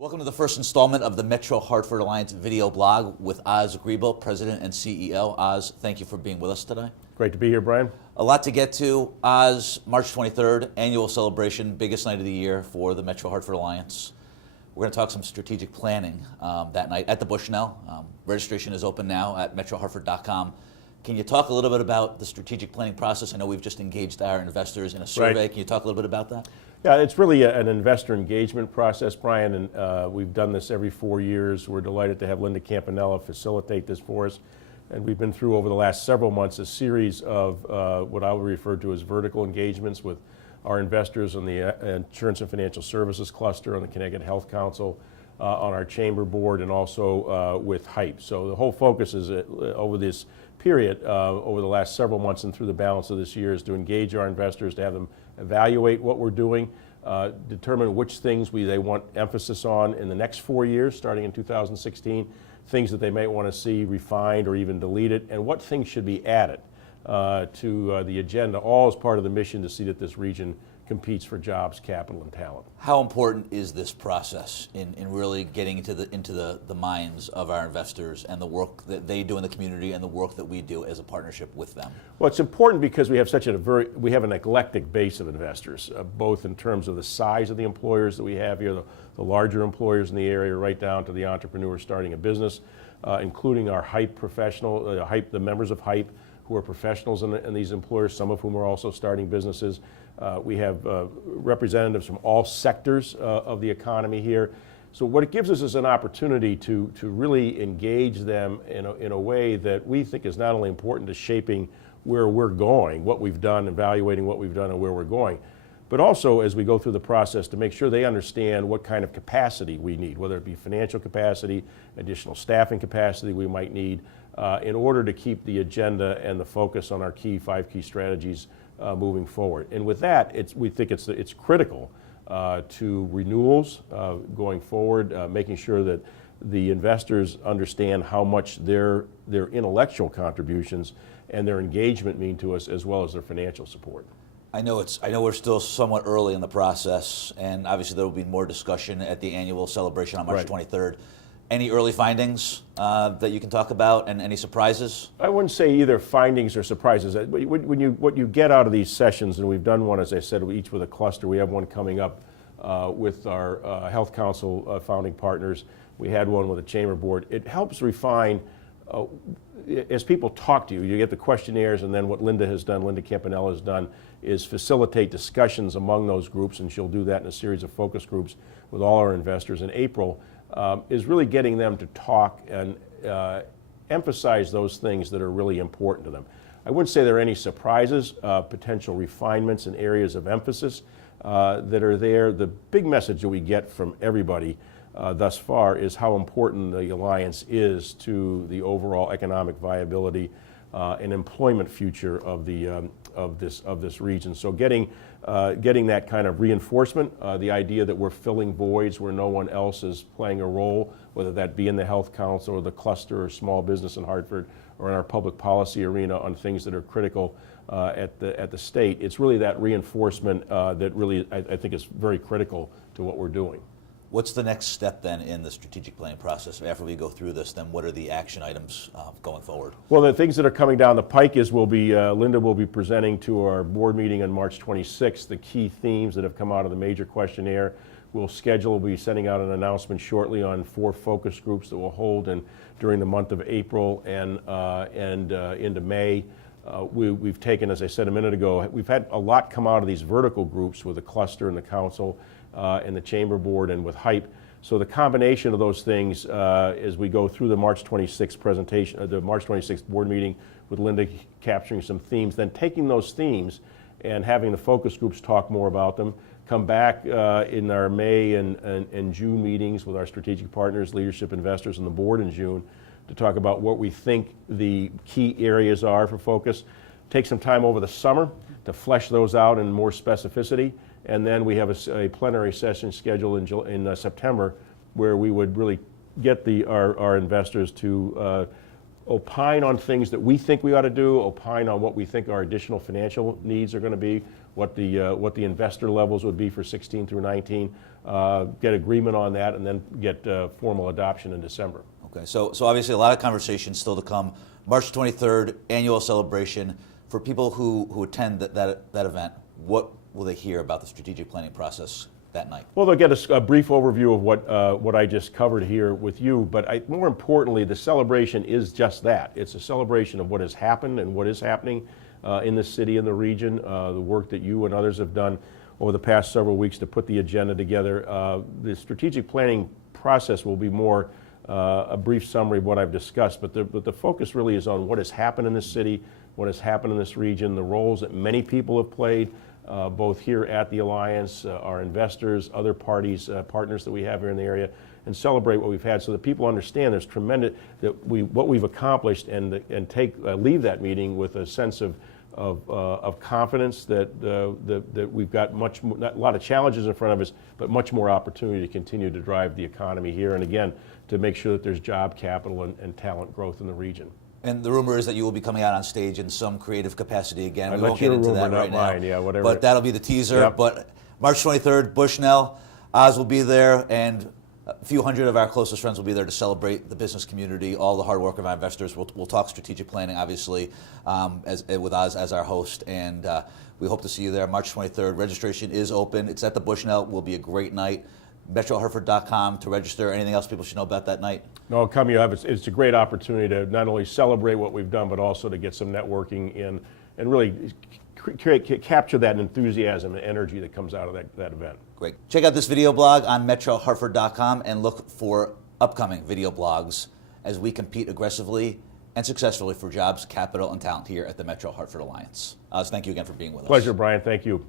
Welcome to the first installment of the MetroHartford Alliance video blog with Oz Griebel, President and CEO. Oz, thank you for being with us today. Great to be here, Brian. A lot to get to. Oz, March 23rd, annual celebration, biggest night of the year for the MetroHartford Alliance. We're going to talk some strategic planning that night at the Bushnell. Registration is open now at MetroHartford.com. Can you talk a little bit about the strategic planning process? I know we've just engaged our investors in a survey. Right. Can you talk a little bit about that? Yeah, it's really an investor engagement process, Brian, and we've done this every 4 years. We're delighted to have Linda Campanella facilitate this for us. And we've been through over the last several months a series of what I would refer to as vertical engagements with our investors on the Insurance and Financial Services cluster, on the Connecticut Health Council, on our chamber board, and also with HYPE. So the whole focus is over this period, over the last several months and through the balance of this year, is to engage our investors, to have them evaluate what we're doing, determine which things they want emphasis on in the next 4 years, starting in 2016, things that they may want to see refined or even deleted, and what things should be added to the agenda, all as part of the mission to see that this region competes for jobs, capital, and talent. How important is this process in really getting into the minds of our investors and the work that they do in the community and the work that we do as a partnership with them? Well, it's important because we have such we have an eclectic base of investors, both in terms of the size of the employers that we have here, the larger employers in the area, right down to the entrepreneur starting a business, including our HYPE professional, the members of HYPE, who are professionals in these employers, some of whom are also starting businesses. We have representatives from all sectors of the economy here. So what it gives us is an opportunity to really engage them in a way that we think is not only important to shaping where we're going, what we've done, evaluating what we've done and where we're going, but also as we go through the process to make sure they understand what kind of capacity we need, whether it be financial capacity, additional staffing capacity we might need, in order to keep the agenda and the focus on our five key strategies moving forward. And with that, we think it's critical to renewals going forward, making sure that the investors understand how much their intellectual contributions and their engagement mean to us, as well as their financial support. I know we're still somewhat early in the process, and obviously there will be more discussion at the annual celebration on March 23rd. Any early findings that you can talk about, and any surprises? I wouldn't say either findings or surprises. What you get out of these sessions, and we've done one, as I said, each with a cluster. We have one coming up with our Health Council founding partners. We had one with the Chamber Board. It helps refine, as people talk to you, you get the questionnaires, and then what Linda Campanella has done, is facilitate discussions among those groups, and she'll do that in a series of focus groups with all our investors in April. Is really getting them to talk and emphasize those things that are really important to them. I wouldn't say there are any surprises, potential refinements in areas of emphasis that are there. The big message that we get from everybody thus far is how important the Alliance is to the overall economic viability and employment future of this region. So getting that kind of reinforcement, the idea that we're filling voids where no one else is playing a role, whether that be in the Health Council or the cluster or small business in Hartford or in our public policy arena on things that are critical at the state. It's really that reinforcement that really I think is very critical to what we're doing. What's the next step then in the strategic planning process? After we go through this, then what are the action items going forward? Well, the things that are coming down the pike is Linda will be presenting to our board meeting on March 26th the key themes that have come out of the major questionnaire. We'll be sending out an announcement shortly on 4 focus groups that we'll hold during the month of April and into May. We've taken, as I said a minute ago, we've had a lot come out of these vertical groups with the cluster and the council and the chamber board and with HYPE. So the combination of those things as we go through the March 26th presentation, the March 26th board meeting with Linda capturing some themes, then taking those themes and having the focus groups talk more about them, come back in our May and June meetings with our strategic partners, leadership investors, and the board in June to talk about what we think the key areas are for focus. Take some time over the summer to flesh those out in more specificity. And then we have a plenary session scheduled in September where we would really get our investors to opine on things that we think we ought to do, opine on what we think our additional financial needs are going to be, what the investor levels would be for 16 through 19, get agreement on that, and then get formal adoption in December. Okay, so obviously a lot of conversations still to come. March 23rd, annual celebration. For people who attend that event, what will they hear about the strategic planning process that night? Well, they'll get a brief overview of what I just covered here with you, but more importantly, the celebration is just that. It's a celebration of what has happened and what is happening in the city and the region, the work that you and others have done over the past several weeks to put the agenda together. The strategic planning process will be more a brief summary of what I've discussed, but the focus really is on what has happened in this city, what has happened in this region, the roles that many people have played, both here at the Alliance, our investors, other parties, partners that we have here in the area, and celebrate what we've had so that people understand there's tremendous, what we've accomplished, and leave that meeting with a sense of confidence that we've got a lot of challenges in front of us, but much more opportunity to continue to drive the economy here, and again, to make sure that there's job capital and talent growth in the region. And the rumor is that you will be coming out on stage in some creative capacity again. We won't get into that right mine. now. Yeah, whatever. But that'll be the teaser. Yep. But March 23rd, Bushnell, Oz will be there, and a few hundred of our closest friends will be there to celebrate the business community, all the hard work of our investors. We'll talk strategic planning, obviously, with Oz as our host, and we hope to see you there March 23rd. Registration is open. It's at the Bushnell. It will be a great night. MetroHartford.com to register. Anything else people should know about that night? No, it's a great opportunity to not only celebrate what we've done, but also to get some networking in and really capture that enthusiasm and energy that comes out of that event. Great. Check out this video blog on MetroHartford.com and look for upcoming video blogs as we compete aggressively and successfully for jobs, capital, and talent here at the Metro Hartford Alliance. Oz, thank you again for being with us. Pleasure, Brian. Thank you.